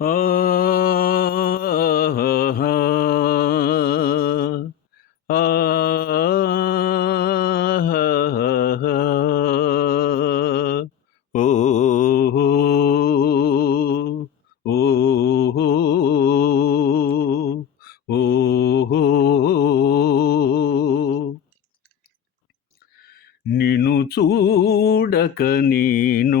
నిను ఆహాహా. ఓహో. ఓహో. ఓహో. చూడక నేనుండలేను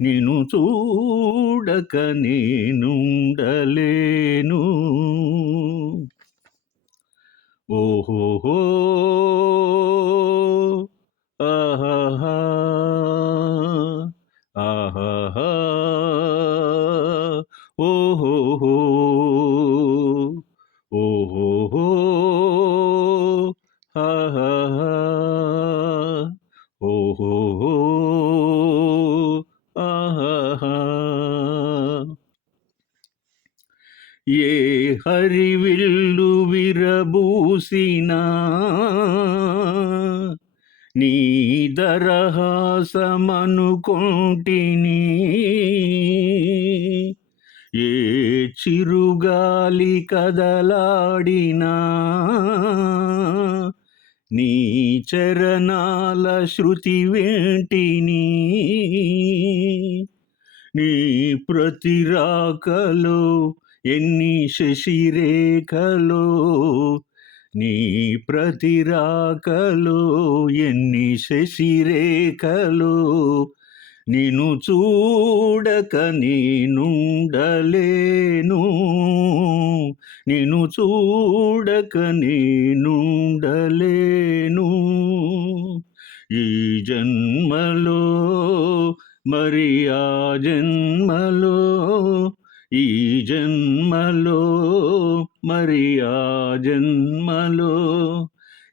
నిను చూడక నేనుండలేను. ఓహోహో! ఆహా ఆహా ఓహో! కొంటిని. ఏ చిరుగాలి కదలాడినా నీ చరణాల శృతి వెంటిని. నీ ప్రతిరాకలో ఎన్ని శశిరేఖలో నీ ప్రతిరాకలో ఎన్ని శశిరేఖలో నిను చూడక నేనుండలేను. నిను చూడక నేనుండలేను. ఈ జన్మలో మరి ఆ జన్మలో ఈ జన్మలో మరి ఆ జన్మలో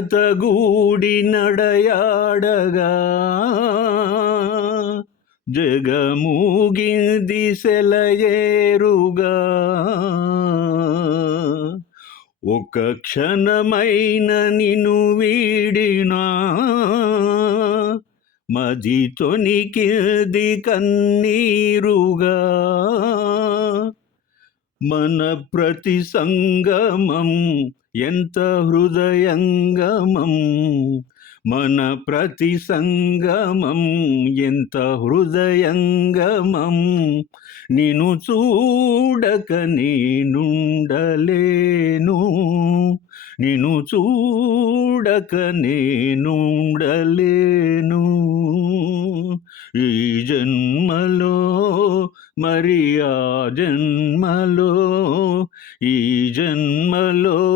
జతగూడి నడయాడగా. జగమూగింది సెలయేరుగా. ఒక క్షణమైన నిను వీడినా. మది తొనికిది కన్నీరుగా. మన ప్రతి సంగమం ఎంత హృదయంగమం మన ప్రతి సంగమం ఎంత హృదయంగమం నిను చూడక నేనుండలేను నిను చూడక నేనుండలేను. ఈ జన్మలో మరి ఆ జన్మలో ఈ జన్మలో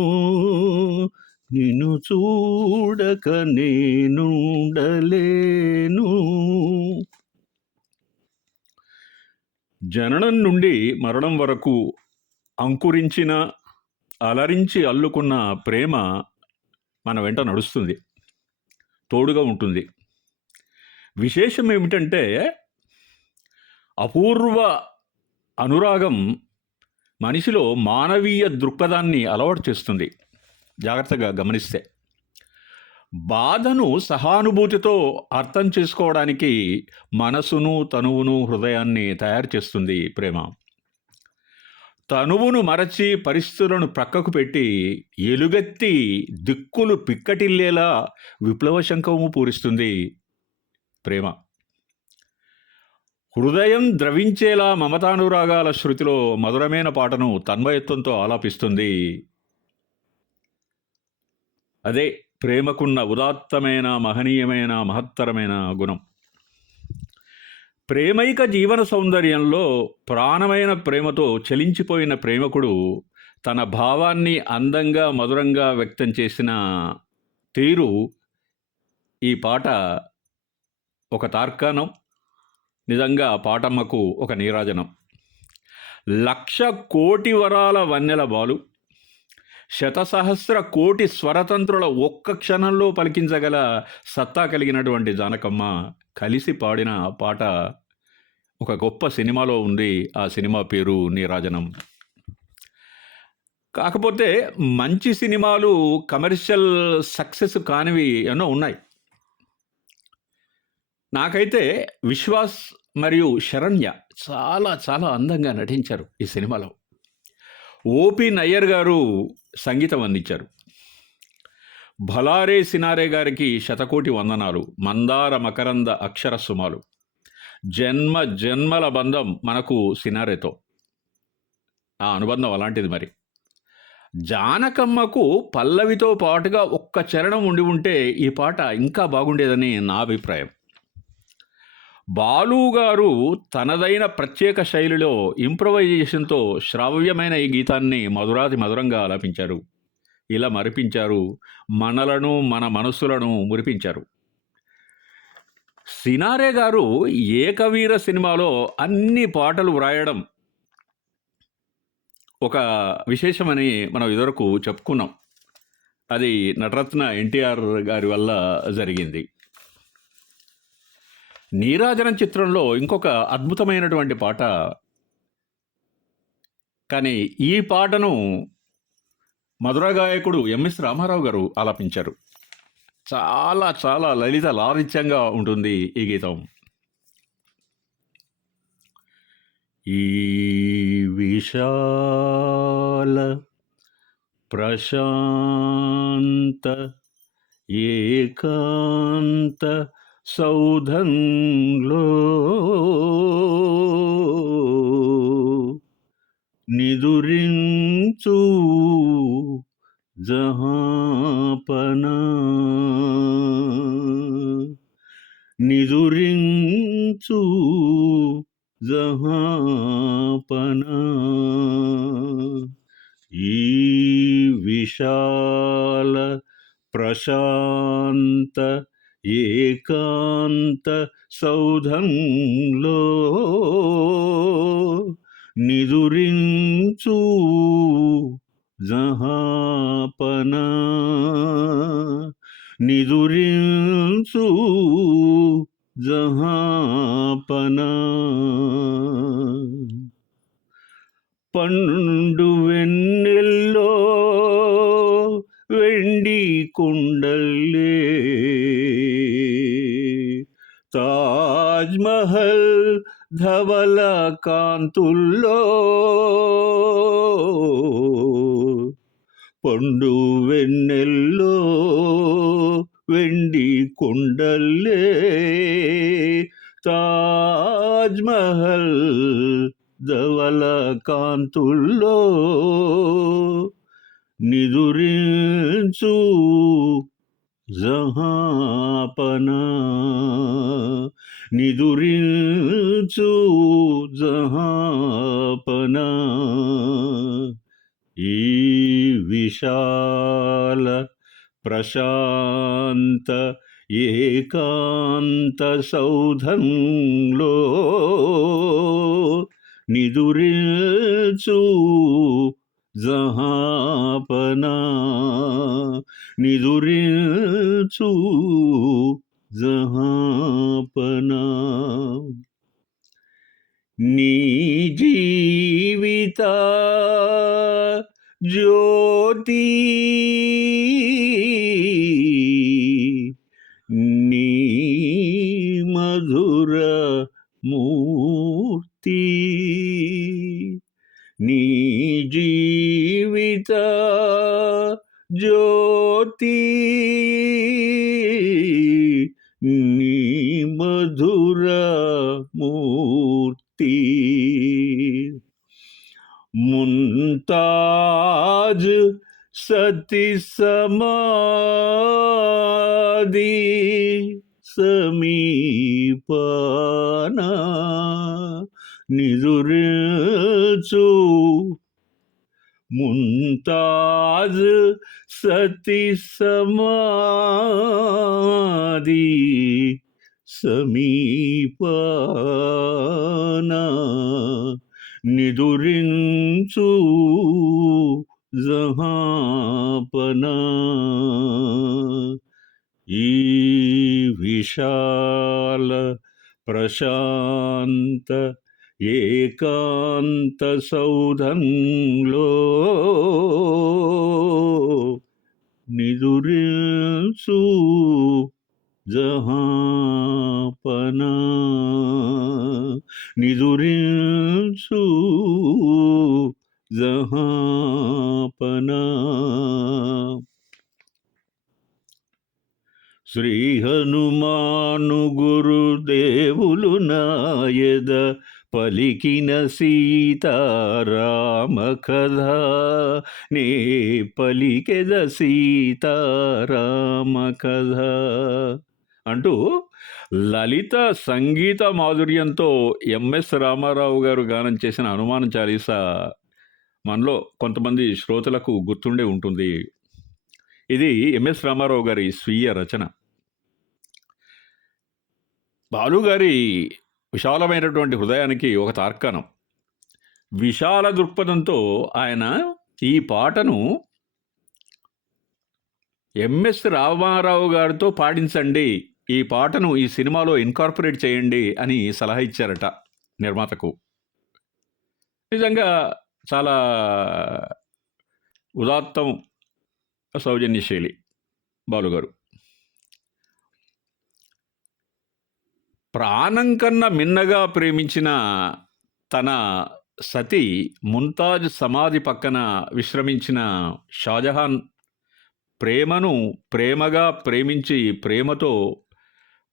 నిన్ను చూడక నేనుండలేను. జననం నుండి మరణం వరకు అంకురించిన అలరించి అల్లుకున్న ప్రేమ మన వెంట నడుస్తుంది. తోడుగా ఉంటుంది. విశేషం ఏమిటంటే అపూర్వ అనురాగం మనిషిలో మానవీయ దృక్పథాన్ని అలవాటు చేస్తుంది. జాగ్రత్తగా గమనిస్తే బాధను సహానుభూతితో అర్థం చేసుకోవడానికి మనసును తనువును హృదయాన్ని తయారు చేస్తుంది ప్రేమ. తనువును మరచి పరిస్థితులను ప్రక్కకు పెట్టి ఎలుగెత్తి దిక్కులు పిక్కటిల్లేలా విప్లవ శంఖము పూరిస్తుంది ప్రేమ. హృదయం ద్రవించేలా మమతానురాగాల శృతిలో మధురమైన పాటను తన్మయత్వంతో ఆలాపిస్తుంది అదే ప్రేమకున్న ఉదాత్తమైన మహనీయమైన మహత్తరమైన గుణం. ప్రేమైక జీవన సౌందర్యంలో ప్రాణమైన ప్రేమతో చలించిపోయిన ప్రేమకుడు తన భావాన్ని అందంగా మధురంగా వ్యక్తం చేసిన తీరు ఈ పాట ఒక తార్కాణం. నిజంగా పాటమ్మకు ఒక నీరాజనం. లక్ష కోటి వరాల వన్నెల బాలు. శతసహస్ర కోటి స్వరతంత్రుల ఒక్క క్షణంలో పలికించగల సత్తా కలిగినటువంటి జానకమ్మ కలిసి పాడిన పాట ఒక గొప్ప సినిమాలో ఉంది. ఆ సినిమా పేరు నీరాజనం. కాకపోతే మంచి సినిమాలు కమర్షియల్ సక్సెస్ కానివి ఎన్నో ఉన్నాయి. నాకైతే విశ్వాస్ మరియు శరణ్య చాలా చాలా అందంగా నటించారు ఈ సినిమాలో. ఓపి నయ్యర్ గారు సంగీతం అందించారు. భలారే సినారే గారికి శతకోటి వందనాలు. మందార మకరంద అక్షర సుమాలు. జన్మ జన్మల బంధం మనకు సినారేతో. ఆ అనుబంధం అలాంటిది మరి. జానకమ్మకు పల్లవితో పాటుగా ఒక్క చరణం ఉండి ఉంటే ఈ పాట ఇంకా బాగుండేదని నా అభిప్రాయం. బాలు గారు తనదైన ప్రత్యేక శైలిలో ఇంప్రవైజేషన్తో శ్రావ్యమైన ఈ గీతాన్ని మధురాతి మధురంగా ఆలపించారు. ఇలా మరిపించారు మనలను మన మనస్సులను మురిపించారు. సినారే గారు ఏకవీర సినిమాలో అన్ని పాటలు వ్రాయడం ఒక విశేషమని మనం ఇదివరకు చెప్పుకున్నాం. అది నటరత్న ఎన్టీఆర్ గారి వల్ల జరిగింది. నీరాజనం చిత్రంలో ఇంకొక అద్భుతమైనటువంటి పాట. కానీ ఈ పాటను మధుర గాయకుడు ఎంఎస్ రామారావు గారు ఆలపించారు. చాలా చాలా లలిత లాలిత్యంగా ఉంటుంది ఈ గీతం. ఈ విశాల ప్రశాంత ఏకాంత సౌధంలో నిదురించు జహాపన. నిదురించు జహాపన. ఈ విశాల ప్రశాంత ఏకాంత సౌధంలో నిదురించు జహాపనా. నిదురించు జహాపనా. పండు వెన్నెల్లో వెండి కుండల్లే తాజ్మహల్ ధవల కాంతుల్లో పండు వెన్నెల్లో వెండి కొండల్లే తాజ్మహల్ ధవల కాంతుల్లో నిదురించు జహాపనా. నిదురించు జహాపన. ఈ విశాల ప్రశాంత ఏకాంత సౌధంలో నిదురించు జహాపన. నిదురించు జహాపనా నీ జీవిత జ్యోతి నీ మధుర మూర్తి నీ జీవిత జ్యోతి నీ మధుర మూర్తి ముంతాజ్ సతి సమాధి సమీపనా నిదురించు ముంతాజ్ సతి సమాధి సమీపనా నిదురించు జహాపన. ఈ విశాల ప్రశాంత ఏకాంత సౌధంలో నిదురించు జహాపనా. నిదురించు జహాపనా. శ్రీ హనుమాను గురుదేవులు నాయద పలికిన సీతారామ కథ నే పలికెద సీతారామ కథ అంటూ లలిత సంగీత మాధుర్యంతో ఎంఎస్ రామారావు గారు గానం చేసిన హనుమాన్ చాలీసా మనలో కొంతమంది శ్రోతలకు గుర్తుండే ఉంటుంది. ఇది ఎంఎస్ రామారావు గారి స్వీయ రచన. బాలుగారి విశాలమైనటువంటి హృదయానికి ఒక తార్కాణం. విశాల దృక్పథంతో ఆయన ఈ పాటను ఎంఎస్ రామారావు గారితో పాడించండి. ఈ పాటను ఈ సినిమాలో ఇన్కార్పొరేట్ చేయండి అని సలహా ఇచ్చారట నిర్మాతకు. నిజంగా చాలా ఉదాత్తం సౌజన్యశైలి బాలుగారు. ప్రాణం కన్నా మిన్నగా ప్రేమించిన తన సతి ముంతాజ్ సమాధి పక్కన విశ్రమించిన షాజహాన్ ప్రేమను ప్రేమగా ప్రేమించి ప్రేమతో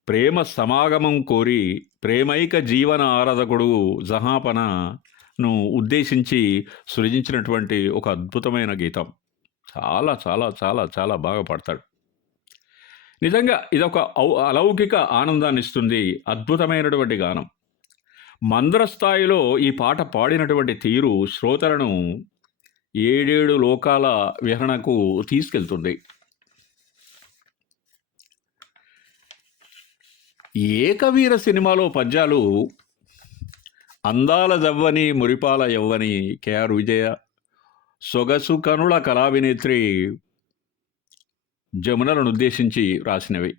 ప్రేమ సమాగమం కోరి ప్రేమైక జీవన ఆరాధకుడు జహాపనను ఉద్దేశించి సృజించినటువంటి ఒక అద్భుతమైన గీతం. చాలా చాలా చాలా చాలా బాగా పాడతాడు. నిజంగా ఇదొక అలౌకిక ఆనందాన్ని ఇస్తుంది అద్భుతమైనటువంటి గానం. మందర స్థాయిలో ఈ పాట పాడినటువంటి తీరు శ్రోతలను ఏడేడు లోకాల విహరణకు తీసుకెళ్తుంది. ఏకవీర సినిమాలో పద్యాలు అందాల జవ్వని మురిపాల యవ్వని కేఆర్ విజయ సొగసు కనుల కళావినేత్రి జమునలను ఉద్దేశించి రాసినవి.